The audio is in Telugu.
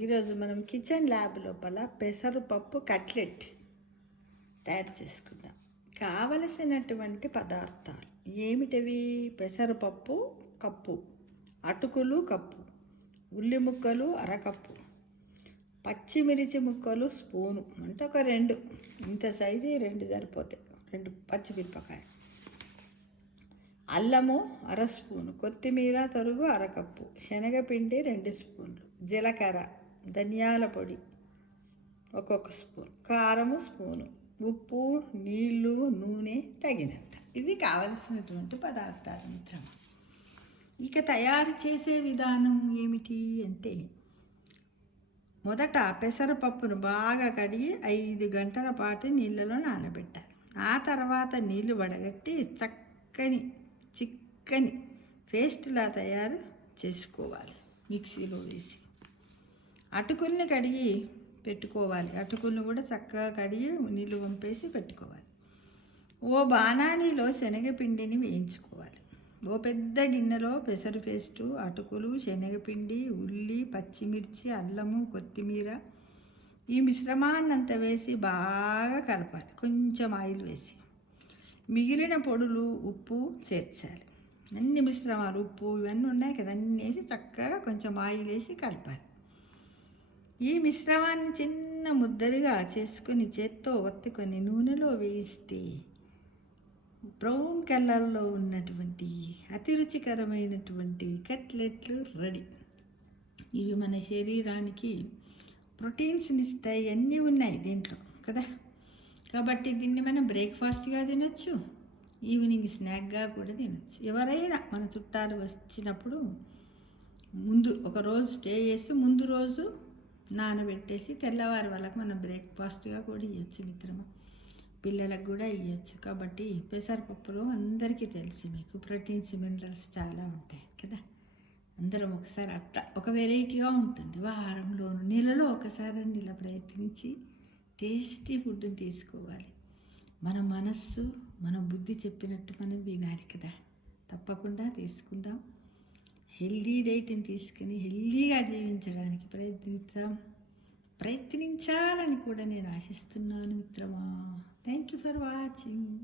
ఈరోజు మనం కిచెన్ ల్యాబ్ లోపల పెసరపప్పు కట్లెట్ తయారు చేసుకుందాం. కావలసినటువంటి పదార్థాలు ఏమిటవి? పెసరపప్పు కప్పు, అటుకులు కప్పు, ఉల్లి ముక్కలు అరకప్పు, పచ్చిమిర్చి ముక్కలు స్పూను, అంటే ఒక 2 ఇంత సైజు 2 సరిపోతాయి, 2 పచ్చిమిరపకాయలు, అల్లము 1/2 స్పూను, కొత్తిమీర తరుగు అరకప్పు, శనగపిండి 2 స్పూన్లు, జీలకర్ర, ధనియాల పొడి ఒక్కొక్క స్పూన్, కారము స్పూను, ఉప్పు, నీళ్ళు, నూనె తగినంత. ఇవి కావలసినటువంటి పదార్థాలు మిత్రమా. ఇక తయారు చేసే విధానం ఏమిటి అంటే, మొదట పెసరపప్పును బాగా కడిగి 5 గంటల పాటు నీళ్ళలో నానబెట్టాలి. ఆ తర్వాత నీళ్లు వడగట్టి చిక్కని పేస్ట్లా తయారు చేసుకోవాలి. మిక్సీలో వేసి అటుకుల్ని కడిగి పెట్టుకోవాలి. అటుకుల్ని కూడా చక్కగా కడిగి నీళ్ళు వంపేసి పెట్టుకోవాలి. ఓ బాణానిలో శనగపిండిని వేయించుకోవాలి. ఓ పెద్ద గిన్నెలో పెసరు పేస్టు, అటుకులు, శనగపిండి, ఉల్లి, పచ్చిమిర్చి, అల్లము, కొత్తిమీర ఈ మిశ్రమాన్నంతా వేసి బాగా కలపాలి. కొంచెం ఆయిల్ వేసి మిగిలిన పొడులు, ఉప్పు చేర్చాలి. అన్ని మిశ్రమాలు, ఉప్పు ఇవన్నీ ఉన్నాయి కదా, అన్నీ వేసి చక్కగా కొంచెం ఆయిల్ వేసి కలపాలి. ఈ మిశ్రమాన్ని చిన్న ముద్దలుగా చేసుకొని చేత్తో ఒత్తుకొని నూనెలో వేయిస్తే బ్రౌన్ కలర్లో ఉన్నటువంటి అతి రుచికరమైనటువంటి కట్లెట్లు రెడీ. ఇవి మన శరీరానికి ప్రోటీన్స్ని ఇస్తాయి, అన్నీ ఉన్నాయి దీంట్లో కదా. కాబట్టి దీన్ని మనం బ్రేక్ఫాస్ట్గా తినచ్చు, ఈవినింగ్ స్నాక్గా కూడా తినచ్చు. ఎవరైనా మన చుట్టాలు వచ్చినప్పుడు ముందు ఒక రోజు స్టే చేసి ముందు రోజు నానబెట్టేసి తెల్లవారి వాళ్ళకి మనం బ్రేక్ఫాస్ట్గా కూడా ఇవ్వచ్చు మిత్రమా. పిల్లలకు కూడా ఇవ్వచ్చు. కాబట్టి పెసరపప్పులో అందరికీ తెలుసు, మీకు ప్రోటీన్స్, మినరల్స్ చాలా ఉంటాయి కదా. అందరం ఒకసారి అట్లా ఒక వెరైటీగా ఉంటుంది. వారంలోను నెలలో ఒకసారి ఇలా ప్రయత్నించి టేస్టీ ఫుడ్ని తీసుకోవాలి. మన మనస్సు, మన బుద్ధి చెప్పినట్టు మనం వినాలి కదా. తప్పకుండా తీసుకుందాం. హెల్దీ డైట్ని తీసుకుని హెల్దీగా జీవించడానికి ప్రయత్నించాలని కూడా నేను ఆశిస్తున్నాను మిత్రమా. Thank you for watching.